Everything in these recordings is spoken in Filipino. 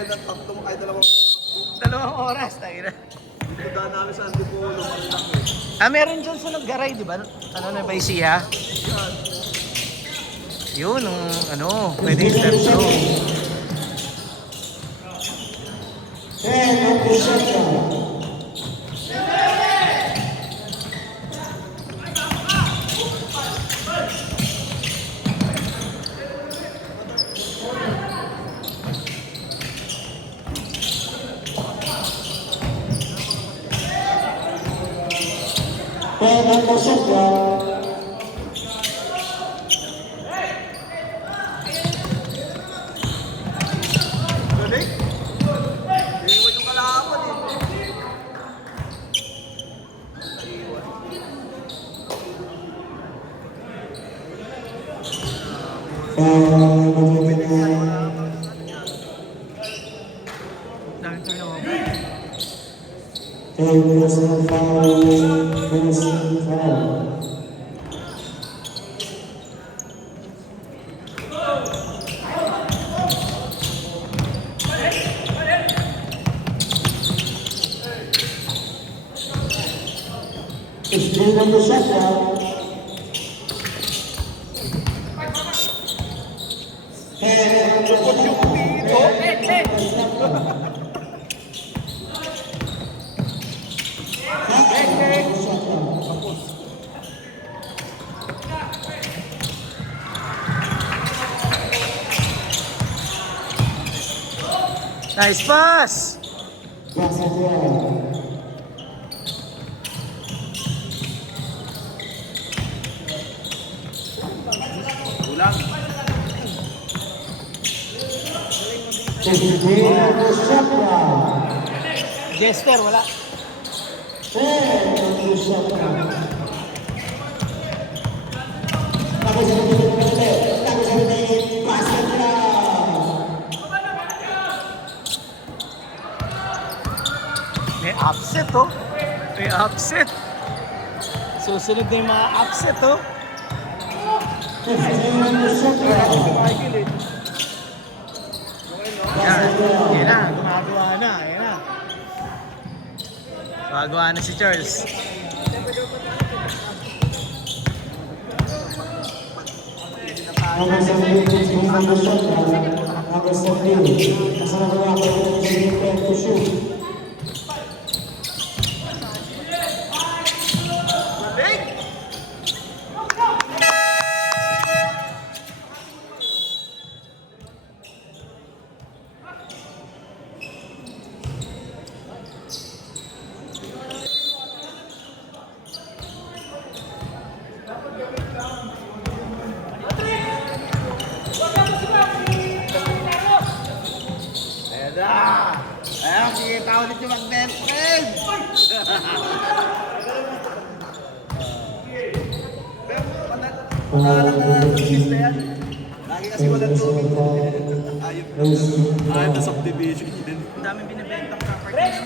namin ng tatlong ay dalawang Dalawang oras, tayo na. dito daan namin sa Antipolo, Marilaki. Meron dyan sa Naggaray, di ba? Ano na ba siya? Yan. Yun, pwede step through. Galing. Iiwan yung kalaban eh. Iiwan. Daming turnover. It's been on the shutdown. Nice pass! Kulang. It's been on the shutdown. Jester, wala. On the shutdown. May upset, oh. May upset. Susunod na yung mga upset, oh. It's been on the shutdown. Michael eh. Yan na, gumagawa na. Yan na. Gumagawa na si Charles. Number 17 is being on the shutdown. Number 17. Kasama ko ako yung sinipin to shoot. Galing. Ayan na. Ayan, kikita ulit yung mag-net friend. Pangalan na business na yan. Lagi kasi walang tubig. Ayun na subdivision yun. Ang daming binibentang properties.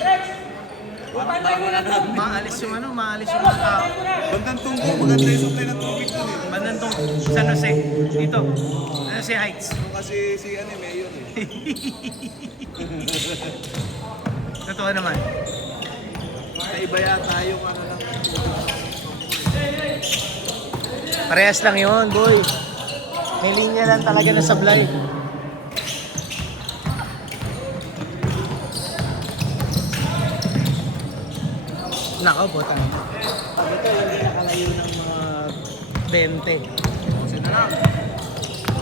Parang tayo na namin. Maalis yung maalis yung mga tao. Bandang tungko, maganda yung supply ng tubig dun eh. Bandang tong San Jose. Dito. San Jose Heights. Kasi si Mayor eh. Totoo naman. Kaiba yata yung ano lang. Parehas lang yun, boy. May linya lang talaga na sablay. Nakaw po tayo. Pag ito, hindi nakalayo ng mga 20. kasi na lang.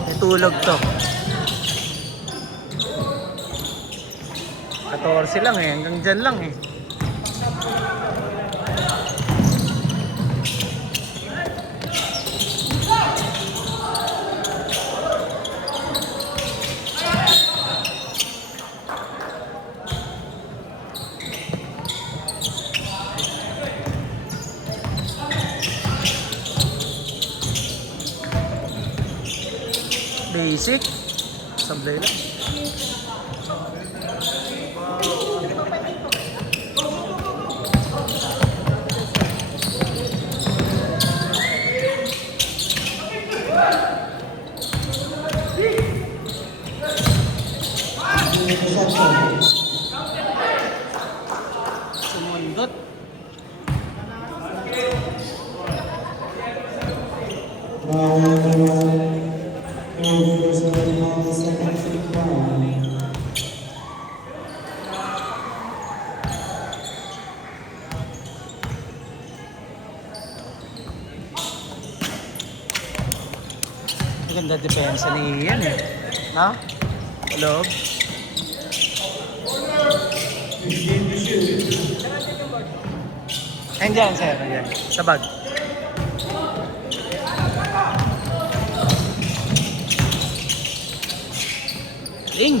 Natulog to. 14 lang eh. Hanggang dyan lang eh. Basic. Sablay lang. Sumundot. Maganda depensa ni Ian eh. Ha? Loob. Andiyan sir, andiyan. Sa bag. Ling!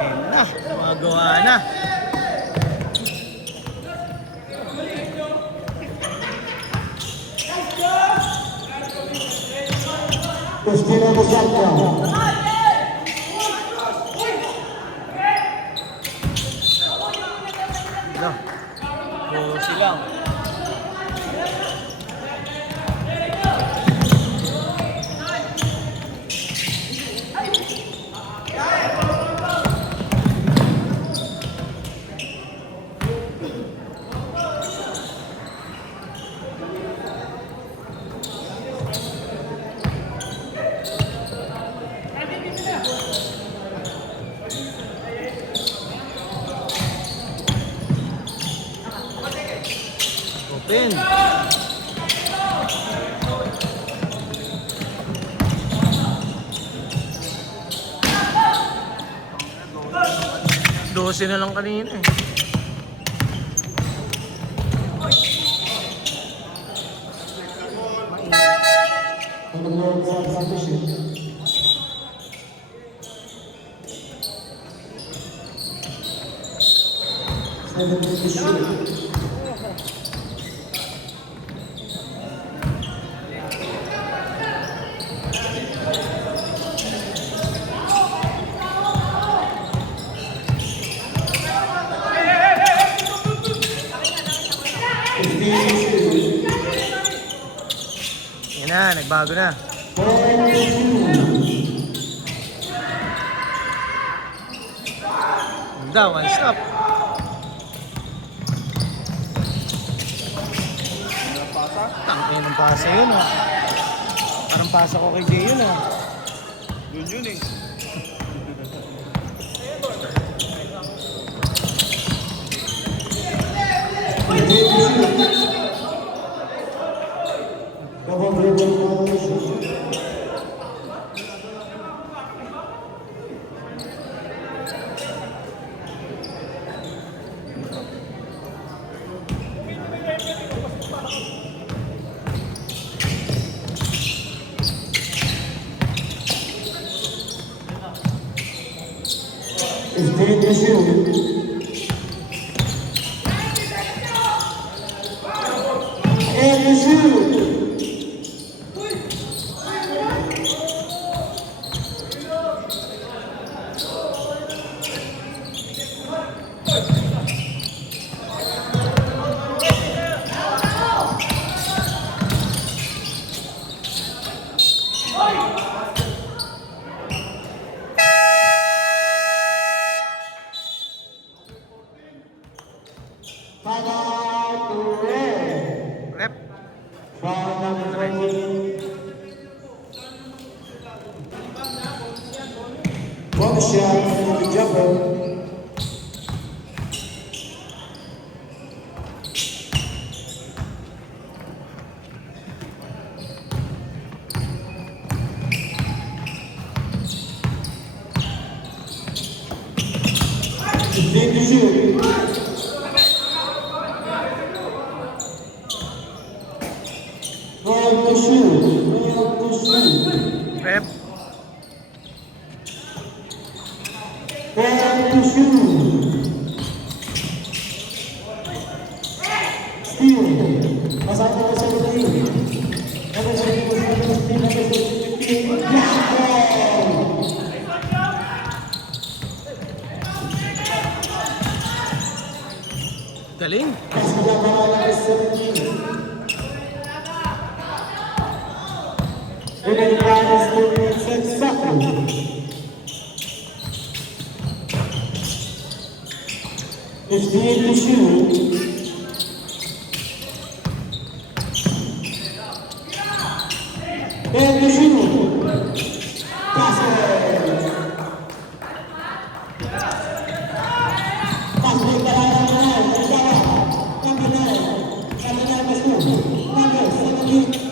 Ayun na, magawa na. Cristina Busalca. No. Busi lang. Open. Dose na lang kanina eh. Yan na, nagbago na. Ganda, one stop. Tangin ng pasa yun ah. Parang pasa ko kay Jay yun ah. Yun eh. Rep. One shot for the jumper. Rep. Galing. 58-2. And the shoot. Basket. Basket number 17.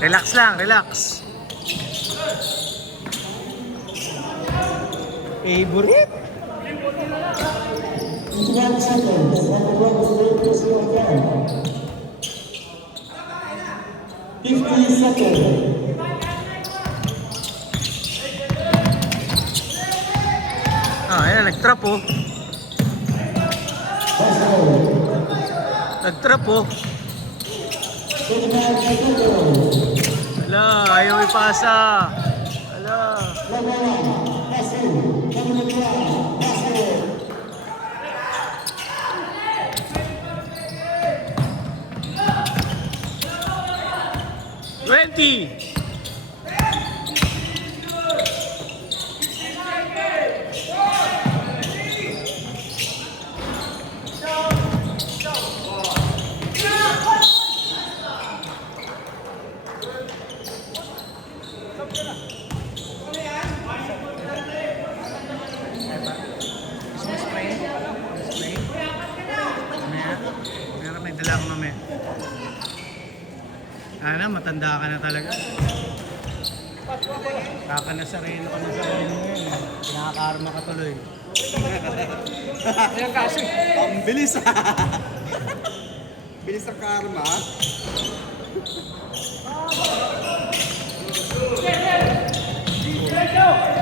Relax lang, relax. Favorite? 21 seconds. Number 1 is 50 seconds. Ah, ayan, nag-trap oh. Basket. Nag-trap oh. 29 seconds. Wala, ayaw ipasa. Wala. Number 1. Basket. Number 1. Basket. Twenty. Meron may dala ako mamaya. Sana matanda ka na talaga. Kaka na sarili ka na sarili mo yun. Nakakarma ka tuloy. Ayan kasi. Ang bilis ah. Bilis ang karma. Let's go!